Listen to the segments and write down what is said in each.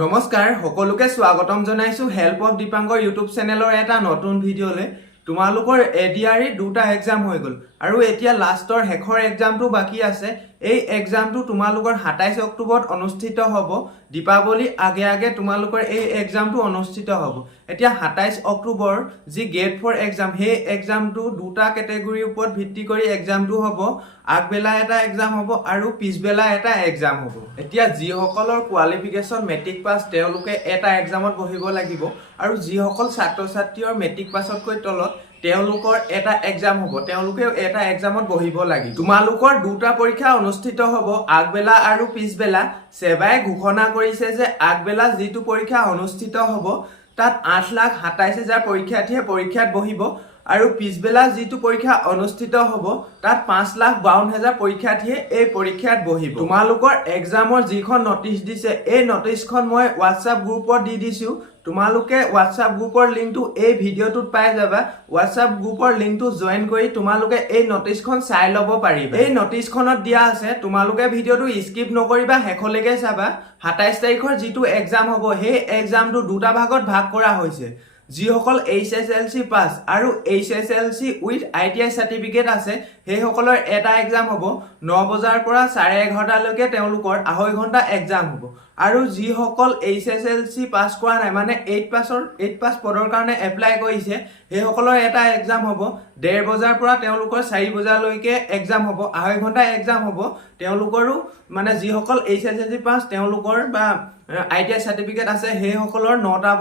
নমস্কাৰ সকলোকে স্বাগতম জনাইছো হেল্প অফ দীপাংকৰ ইউটিউব চেনেলৰ এটা নতুন ভিডিঅ'লে তোমালোকৰ এডিআৰই দুটা এক্সাম হৈ গ'ল আৰু এতিয়া লাষ্টৰ শেষৰ এক্সামটো বাকি আছে এই এক্সামটো তোমালোকৰ 27 অক্টোবৰত অনুষ্ঠিত হ'ব দীপাৱলী আগে আগে তোমালোকৰ এই এক্সামটো অনুষ্ঠিত হ'ব এতিয়া 27 অক্টোবৰ যি গ্ৰেড 4 এক্সাম সেই এক্সামটো দুটা ক্যাটাগৰীৰ ওপৰত ভিত্তি কৰি এক্সামটো হ'ব আগবেলা এটা এক্সাম হ'ব আৰু পিছবেলা এটা এক্সাম হ'ব এতিয়া যিসকলৰ কোৱালিফিকেশন মেট্ৰিক পাস তেওঁলোকে এটা এক্সামত বহিব লাগিব আৰু যিসকল ছাত্ৰ ছাত্ৰীৰ মেট্ৰিক পাছতকৈ তলত তেওঁলোকৰ এটা এক্সাম হ'ব তেওঁলোকে এটা এক্সামত বহিব লাগিব তোমালোকৰ দুটা পৰীক্ষা অনুষ্ঠিত হ'ব আগবেলা আৰু পিছবেলা সেবাই ঘোষণা কৰিছে যে আগবেলা যিটো পৰীক্ষা অনুষ্ঠিত হ'ব তাত 8,27,000 পৰীক্ষাৰ্থীয়ে পৰীক্ষাত বহিব আৰু পিছবেলা যিটো পৰীক্ষা অনুষ্ঠিত হ'ব তাত 5,52,000 পৰীক্ষাৰ্থীয়ে এই পৰীক্ষাত বহিব তোমালোকৰ এক্সামৰ যিখন নটিচ দিছে এই নটিচখন মই WhatsApp গ্ৰুপত দি দিছো তোমালোকে WhatsApp গ্ৰুপৰ লিংকটো এই ভিডিঅ'টোত পাই যাবা WhatsApp গ্ৰুপৰ লিংকটো জয়েন কৰি তোমালোকে এই নটিচখন চাই ল'ব পাৰিবা এই নটিচখনত দিয়া আছে তোমালোকে ভিডিঅ'টো স্কিপ নকৰিবা হেখলৈকে চাবা 27 তাৰিখৰ যিটো এক্সাম হ'ব সেই এক্সামটো দুটা ভাগত ভাগ কৰা হৈছে যিসকল HSLC পাস আৰু HSLC উইথ ITI সাৰ্টিফিকেট আছে সেইসকলৰ এটা এক্সাম হ'ব 9 বজাৰ পৰা 11:30 লৈকে তেওঁলোকৰ আঢ়ৈ ঘণ্টা এক্সাম হ'ব আৰু যিসকল HSLC পাস কৰা নাই মানে 8 পাস পদৰ কাৰণে এপ্লাই কৰিছে সেইসকলৰ এটা এক্সাম হ'ব 1:30 বজাৰ পৰা তেওঁলোকৰ 4 বজালৈকে এক্সাম হ'ব আঢ়ৈ ঘণ্টা এক্সাম হ'ব তেওঁলোকৰো মানে যিসকল HSLC পাস তেওঁলোকৰ বা ITI সাৰ্টিফিকেট আছে সেইসকলৰ 9টা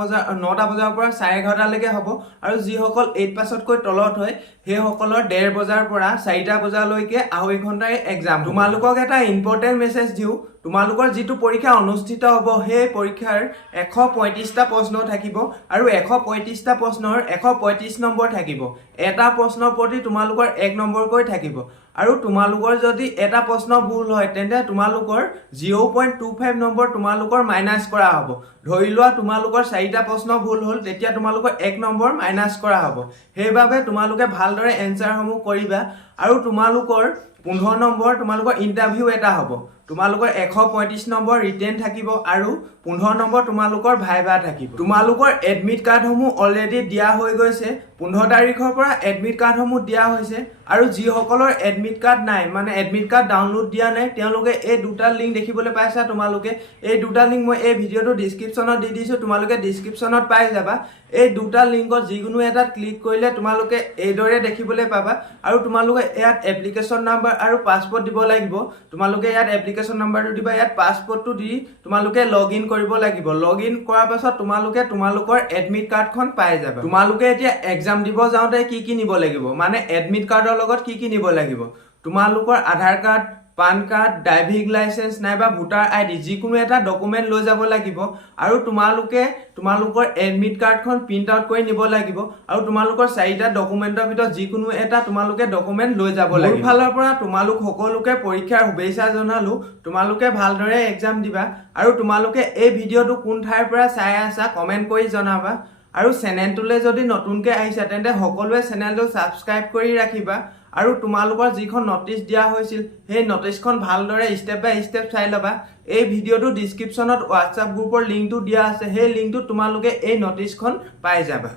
বজাৰ পৰা 11:30 লৈকে হ'ব আৰু যিসকল 8 পাছতকৈ তলত হয় সেইসকলৰ 1:30 বজাৰ পৰা 4টা বজালৈকে আঢ়ৈ ঘণ্টাৰ এক্সাম তোমালোকক এটা ইম্পৰ্টেন্ট মেছেজ দিও তোমালোকৰ যিটো পৰীক্ষা অনুষ্ঠিত হ'ব সেই পৰীক্ষাৰ 135টা প্ৰশ্ন থাকিব আৰু 135টা প্ৰশ্নৰ 135 নম্বৰ থাকিব এটা প্ৰশ্নৰ প্ৰতি তোমালোকৰ 1 নম্বৰকৈ থাকিব আৰু তোমালোকৰ যদি এটা প্ৰশ্ন ভুল হয় তেন্তে তোমালোকৰ 0.25 নম্বৰ তোমালোকৰ মাইনাস কৰা হ'ব ধৰি লোৱা তোমালোকৰ 4টা প্ৰশ্ন ভুল হ'ল তেতিয়া তোমালোকৰ 1 নম্বৰ মাইনাস কৰা হ'ব সেইভাবে তোমালোকে ভালদৰে এনসাৰসমূহ কৰিবা আৰু তোমালোকৰ 15 নম্বৰ তোমালোকৰ ইন্টাৰভিউ এটা হ'ব তোমালোকৰ 135 নম্বৰ ৰিটেন থাকিব আৰু 15 নম্বৰ তোমালোকৰ ভাইভা থাকিব তোমালোকৰ এডমিট কাৰ্ডসমূহ অলৰেডি দিয়া হৈ গৈছে 15 তাৰিখৰ পৰা এডমিট কাৰ্ডসমূহ দিয়া হৈছে আৰু যিসকলৰ এডমিট কাৰ্ড নাই মানে এডমিট কাৰ্ড ডাউনলোড দিয়া নাই তেওঁলোকে এই দুটা লিংক দেখিবলৈ পাইছা তোমালোকে এই দুটা লিংক মই এই ভিডিঅ'টো ডেসক্ৰিপচনত দি দিছো তোমালোকে ডেসক্ৰিপচনত পাই যাবা এই দুটা লিংকত যিকোনো এটা ক্লিক কৰিলে তোমালোকে এইদৰে দেখিবলৈ পাবা আৰু তোমালোকে ইয়াত এপ্লিকেশন নাম্বাৰ আৰু পাছপোৰ্ট দিব লাগিব তোমালোকে ইয়াত এপ্লিকেশন নাম্বাৰটো দিবা ইয়াত পাছপোৰ্টটো দি তোমালোকে লগইন কৰিব লাগিব লগইন কৰাৰ পাছত তোমালোকে তোমালোকৰ এডমিট কাৰ্ডখন পাই যাবা তোমালোকে এতিয়া এক্সাম দিব যাওঁতে কি নিব লাগিব মানে এডমিট কাৰ্ডৰ লগত কি নিব লাগিব তোমালোকৰ Aadhaar card PAN card driving licence নাইবা ভোটাৰ আইডি যিকোনো এটা ডকুমেন্ট লৈ যাব লাগিব আৰু তোমালোকে তোমালোকৰ এডমিট কাৰ্ডখন প্ৰিন্ট আউট কৰি নিব লাগিব আৰু তোমালোকৰ 4টা ডকুমেন্টৰ ভিতৰত যিকোনো এটা তোমালোকে ডকুমেন্ট লৈ যাব লাগিব মোৰ ফালৰ পৰা তোমালোক সকলোকে পৰীক্ষাৰ শুভেচ্ছা জনালো তোমালোকে ভালদৰে এক্সাম দিবা আৰু তোমালোকে এই ভিডিঅ'টো কোন ঠাইৰ পৰা চাই আছা কমেন্ট কৰি জনাবা আৰু চেনেলটোলৈ যদি নতুনকৈ আহিছা তেন্তে সকলোৱে চেনেলটো সাবস্ক্ৰাইব কৰি ৰাখিবা আৰু তোমালোকৰ যিখন নটিচ দিয়া হৈছিল সেই নটিচখন ভালদৰে স্টেপ বাই স্টেপ চাই লবা এই ভিডিঅ'টো ডেসক্ৰিপচনত WhatsApp গ্ৰুপৰ লিংকটো দিয়া আছে সেই লিংকটো তোমালোকে এই নটিচখন পাই যাবা